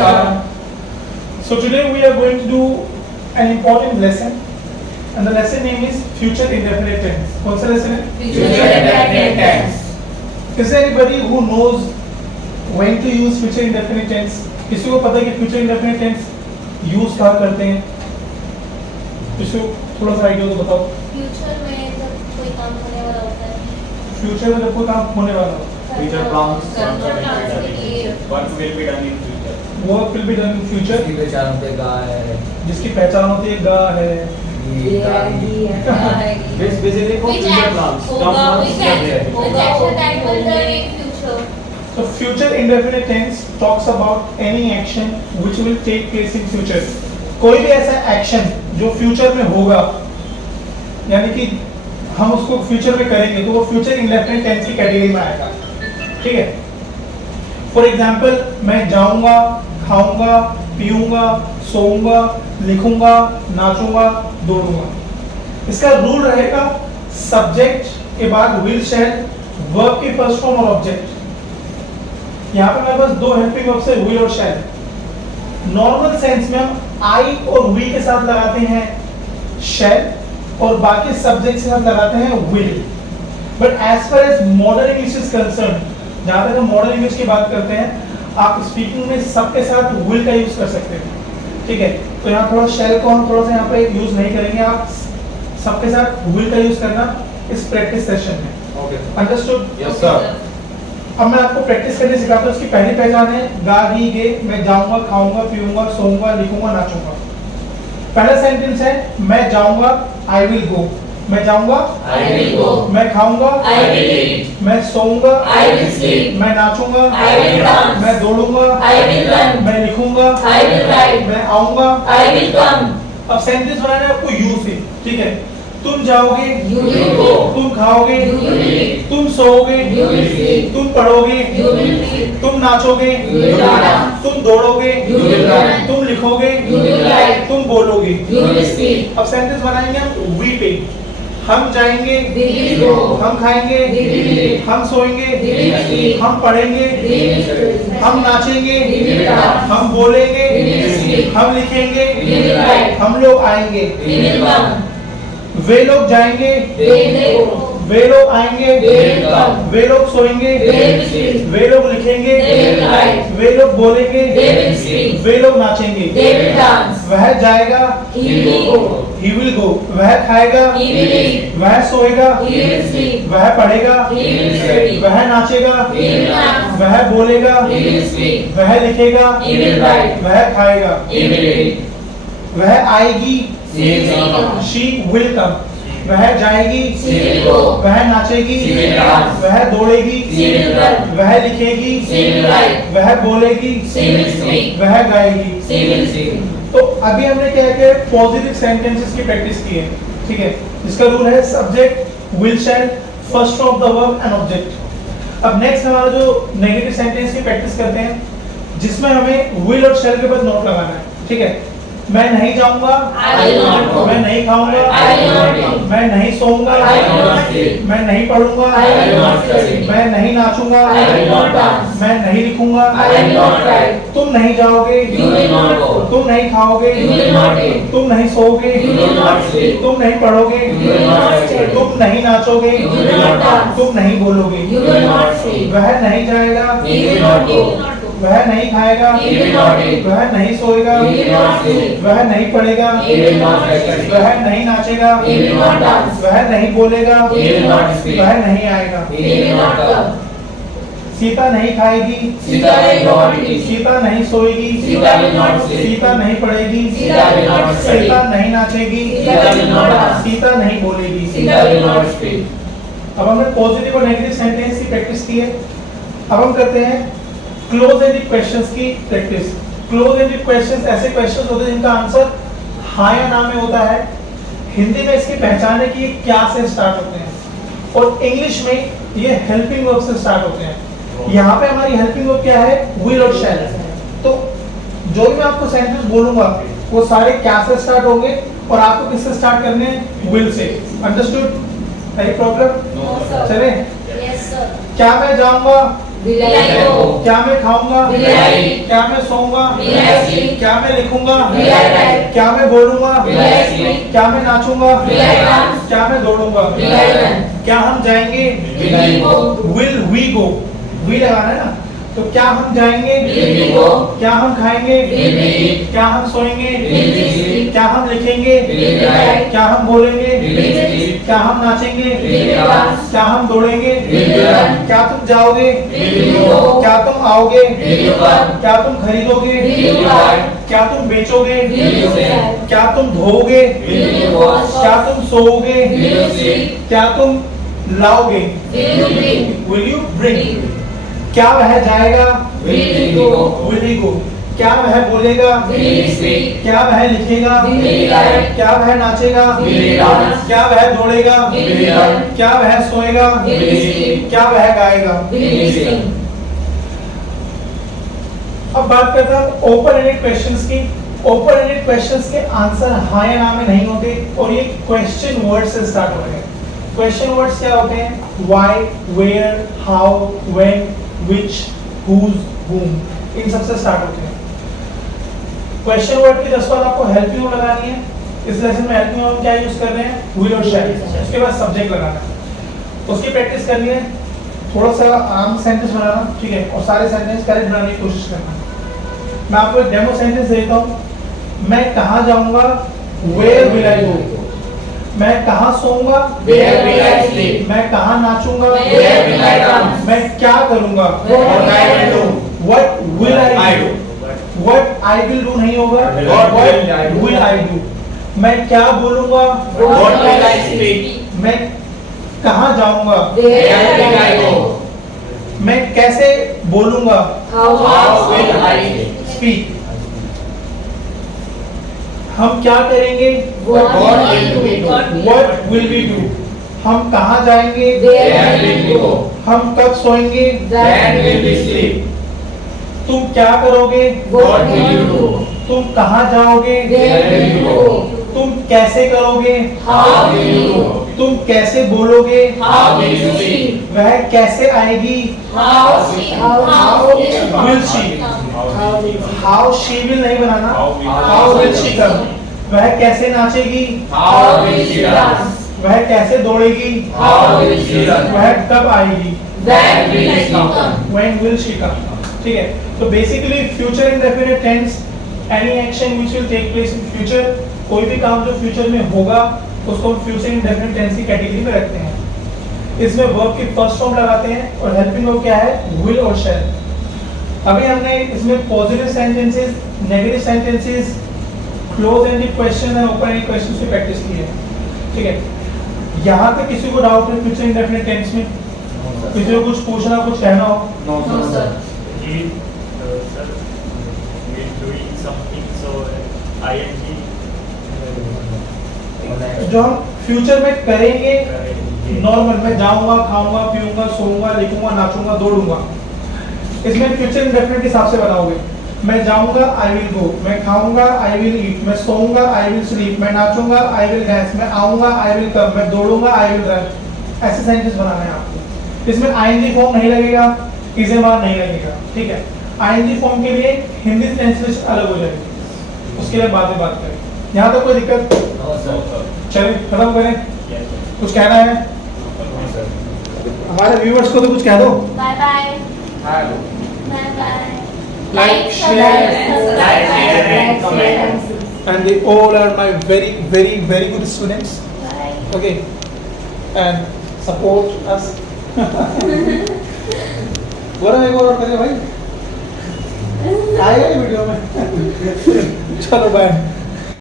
Namaskaram. So today we are going to do an important lesson, and the lesson name is future indefinite tense. कौन सा lesson है? Future indefinite tense. Is there anybody who knows when to use future indefinite tense? किसी को पता है कि future indefinite tense use कहाँ करते हैं? किसी को थोड़ा सा आइडिया तो बताओ. फ्यूचर में जब कोई काम होने वाला होता है, फ्यूचर में जब कोई काम होने वाला हो, Future plans. Future plans के लिए What will be done in future? work will be done in future. जिसकी पहचान होते गाय है, जिसकी पहचान होती है गाय है. ये गाड़ी है। Basically for which future act plans. होगा, Term which plans act are which there. action that will done in future. So future indefinite tense talks about any action which will take place in future. कोई भी ऐसा action जो future में होगा, यानी कि हम उसको फ्यूचर में करेंगे, तो वो फ्यूचर इंडेफिनिट टेंस की कैटेगरी में आएगा. ठीक है. फॉर एग्जाम्पल, मैं जाऊंगा, खाऊंगा, पीऊंगा, सोऊंगा, लिखूंगा, नाचूंगा, दौड़ूंगा. इसका रूल रहेगा सब्जेक्ट के बाद विल शैल, वर्ब के फर्स्ट फॉर्म और ऑब्जेक्ट. यहाँ पे मेरे पास दो हेल्पिंग वर्ब्स है, विल और शैल. नॉर्मल सेंस में हम आई और वी के साथ लगाते हैं शैल, और बाकी सब्जेक्ट के साथ लगाते हैं will. But as far as modern English is concerned, जहां तक हम मॉडर्न इंग्लिश की बात करते हैं, आप स्पीकिंग में सबके साथ विल का यूज कर सकते हैं. ठीक है. तो यहाँ थोड़ा शैल को हम थोड़ा सा यहाँ पे यूज नहीं करेंगे, आप सबके साथ विल का यूज करना इस प्रैक्टिस सेशन में. Okay. अंडरस्टूड? Yes sir. अब मैं आपको प्रैक्टिस करने सिखाता हूँ. उसकी पहली पहचान है गा गी गे. मैं जाऊंगा, खाऊंगा, पीऊंगा, सोऊंगा, लिखूंगा, नाचूंगा. पहला सेंटेंस है मैं जाऊंगा, आई विल गो. मैं जाऊंगा, I will go. मैं खाऊंगा, I will eat. मैं सोऊंगा, I will sleep. मैं नाचूंगा, I will dance. मैं दौड़ूंगा, I will run. मैं लिखूंगा, I will write. मैं आऊंगा. I will come. अब सेंटेंस बनाना है आपको यू से. ठीक है. तुम जाओगे, You will go. तुम खाओगे, You will eat. तुम सोओगे, You will sleep. तुम पढ़ोगे, You will read. तुम नाचोगे, You will dance. तुम दौड़ोगे, You will run. तुम लिखोगे, You will write. तुम बोलोगे. You will speak. अब सेंटेंस बनाएंगे हम वी पे. हम जाएंगे, We will go. हम खाएंगे, We will eat. हम सोएंगे, We will sleep. हम पढ़ेंगे, We will study. हम नाचेंगे, We will dance. हम बोलेंगे, We will speak. हम लिखेंगे, We will write. हम लोग आएंगे. We will come. वे लोग जाएंगे, They will go. वे लोग आएंगे, They will come. वे लोग सोएंगे, They will sleep. वे लोग लिखेंगे, They will write. वे लोग बोलेंगे, They will speak. वे लोग नाचेंगे. They will dance. वह जाएगा, He will go. he will go. वह खाएगा, He will eat. वह सोएगा, He will sleep. वह पढ़ेगा, He will study. वह नाचेगा, He will dance. वह बोलेगा, He will speak. वह लिखेगा, He will write. वह खाएगा. He will eat. वह आएगी, She will come. she will come. वह जाएगी, She will go. वह नाचेगी, She will dance. वह दौड़ेगी, She will run. वह लिखेगी, She will write. वह बोलेगी, She will speak. वह गाएगी. She will sing. तो अभी हमने क्या किया, पॉजिटिव सेंटेंसेस की प्रैक्टिस की है. ठीक है. इसका रूल है subject, will shell, first form of the verb and object. अब नेक्स्ट हमारा जो नेगेटिव सेंटेंस की प्रैक्टिस करते हैं, जिसमें हमें विल और शैल के बाद नोट लगाना है. ठीक है. मैं नहीं जाऊंगा, I will not go. मैं नहीं खाऊंगा, I will not eat. मैं नहीं सोऊंगा, I will not sleep. मैं नहीं पढ़ूंगा, I will not study. मैं नहीं नाचूंगा, I will not dance. मैं नहीं लिखूंगा, I will not write. तुम नहीं जाओगे, You will not go. तुम नहीं खाओगे, You will not eat. तुम नहीं सोओगे, You will not sleep. तुम नहीं पढ़ोगे, You will not study. तुम नहीं नाचोगे, You will not dance. तुम नहीं बोलोगे. You will not sleep. वह नहीं जाएगा, He will not go. वह नहीं खाएगा, He will not eat. वह नहीं सोएगा, He will not sleep. वह नहीं पढ़ेगा, He will not study. वह नहीं नाचेगा, He will not dance. वह नहीं बोलेगा, He will not speak. वह नहीं आएगा. He will not come. Sita नहीं खाएगी, Sita will not eat. Sita नहीं सोएगी, Sita will not sleep. Sita नहीं पढ़ेगी, Sita will not study. Sita नहीं नाचेगी, Sita will not dance. Sita नहीं बोलेगी. Sita will not speak. अब हमने पॉजिटिव और नेगेटिव सेंटेंस की प्रैक्टिस की है. अब हम करते हैं क्लोज एंडेड क्वेश्चंस की प्रैक्टिस. क्लोज एंडेड क्वेश्चंस ऐसे क्वेश्चंस होते हैं जिनका आंसर हाँ या ना में होता है. हिंदी में इसकी पहचान है कि ये क्या से स्टार्ट होते हैं, और इंग्लिश में ये हेल्पिंग वर्ब से स्टार्ट होते हैं. यहाँ पे हमारी हेल्पिंग वर्ब क्या है, विल और शैल. तो जो भी मैं आपको सेंटेंस बोलूंगा वो सारे क्या से स्टार्ट होंगे, और आपको किससे स्टार्ट करने हैं, will say. Understood? Any problem? No, sir. चले. Yes, sir. क्या मैं जाऊंगा, Will I go? क्या मैं खाऊंगा? Will I eat? क्या मैं सोऊंगा? Will I sleep? क्या मैं लिखूंगा? Will I write? क्या मैं बोलूंगा? Will I speak? क्या मैं नाचूंगा? Will I dance? क्या मैं दौड़ूंगा? Will I run? क्या हम जाएंगे? Will we go? Will we go? We लगाना है ना, तो क्या हम जाएंगे? Will we go? क्या हम खाएंगे? Will we eat? क्या हम सोएंगे? Will we sleep? क्या हम लिखेंगे? Will we write? क्या हम बोलेंगे? Will we speak? क्या हम नाचेंगे? Will we dance? क्या हम दौड़ेंगे? Will we run? क्या तुम जाओगे? Will we go? क्या तुम आओगे? Will you come? क्या तुम खरीदोगे? Will you buy? क्या तुम बेचोगे? Will you sell? क्या तुम धोओगे? Will you wash? क्या तुम सोओगे? Will you sleep? क्या तुम लाओगे? Will you bring? Will you bring? क्या वह जाएगा? Will he go? Will he go? क्या वह बोलेगा? Will he speak? क्या वह लिखेगा? Will he write? क्या वह नाचेगा? Will he dance? क्या वह दौड़ेगा? Will he run? क्या वह सोएगा? Will he sleep? क्या वह गाएगा? Will he sing? अब बात करते हैं ओपन एंडेड क्वेश्चंस की। ओपन एंडेड क्वेश्चंस के आंसर हाँ या ना में नहीं होते और ये क्वेश्चन वर्ड से स्टार्ट होते हैं। क्वेश्चन वर्ड्स क्या होते हैं? Why, where, how, when, which, whose, whom, इन सब से स्टार्ट होते हैं। क्वेश्चन वर्ड की 10 बार आपको हेल्पिंग वर्ड लगानी है। इस लेसन में हेल्पिंग वर्ड क्या यूज कर रहे हैं? विल और शैल। उसके बाद सब्जेक्ट लगाना है, उसकी प्रैक्टिस करनी है। थोड़ा सा आम सेंटेंस बनाना, ठीक है, और सारे सेंटेंस करेक्ट बनाने की कोशिश करना। मैं आपको एक डेमो सेंटेंस देता हूँ। मैं कहाँ जाऊंगा? वेयर विल आई गो। मैं कहाँ सोऊंगा? Where will I sleep? मैं कहाँ नाचूंगा? Where will I dance? मैं क्या करूंगा? What I will do? What will I do? What I will do नहीं होगा। What will I do? do? मैं क्या बोलूंगा? What will I speak? मैं कहाँ जाऊंगा? Where will I go? मैं कैसे बोलूंगा? How will I Speak. हम क्या करेंगे? What will we do? What will we do? हम कहाँ जाएंगे? Where will we go? हम कब सोएंगे? When will we sleep? तुम क्या करोगे? What will you do? तुम कहाँ जाओगे? Where will you go? तुम कैसे करोगे? How will you do? तुम कैसे बोलोगे? How will you speak? वह कैसे आएगी? How will she? How she will नहीं बनाना। How will she come? वह कैसे नाचेगी? How will she dance? वह कैसे दौड़ेगी? How will she run? वह कब आएगी? When will she come? When will she come? ठीक है, तो basically future indefinite tense, any action which will take place in future, कोई भी काम जो फ्यूचर में होगा उसको हम फ्यूचर इंडेफिनिट टेंस की कैटेगरी में रखते हैं। इसमें वर्ब की फर्स्ट फॉर्म लगाते हैं और हेल्पिंग वर्ब क्या है? विल और शैल। अभी हमने इसमें positive sentences, negative sentences, close ended question and open ended questions की प्रैक्टिस की है। ठीक है, यहाँ तक किसी को डाउट है फ्यूचर इंडेफिनिट टेंस में? किसी को कुछ पूछना, कुछ कहना हो? No, sir. Sir, we're doing something, so ing जो हम फ्यूचर में करेंगे नॉर्मल, मैं जाऊंगा, खाऊंगा, पीऊंगा, सोऊंगा, लिखूंगा, नाचूंगा, दौड़ूंगा, इसमें फ्यूचर इंडेफिनिट के हिसाब से बनाओगे। मैं जाऊंगा, आई विल गो। मैं खाऊंगा, आई विल ईट। मैं सोऊंगा, आई विल स्लीप। मैं नाचूंगा, आई विल डांस। मैं आऊंगा, आई विल कम। मैं दौड़ूंगा, आई विल रन। ऐसे सेंटेंस बनाना है आपको। इसमें आईएनजी फॉर्म नहीं लगेगा, इसे बार नहीं लगेगा। ठीक है, आईएनजी फॉर्म के लिए हिंदी ट्रांसलेशन अलग हो जाएगी, उसके लिए बाद में बात करें। यहाँ तक कोई दिक्कत? No, sir. चलिए खत्म करें। Yes, कुछ कहना है? sir. हमारे व्यूअर्स को तो कुछ कह दो। Bye bye. Hello. Bye bye. Like, share, Like, share, and comment. and they all are my very, very, very good students. Bye. Okay, and support us. बोलो एक और करिए भाई, आएगा ये वीडियो में। चलो बाय।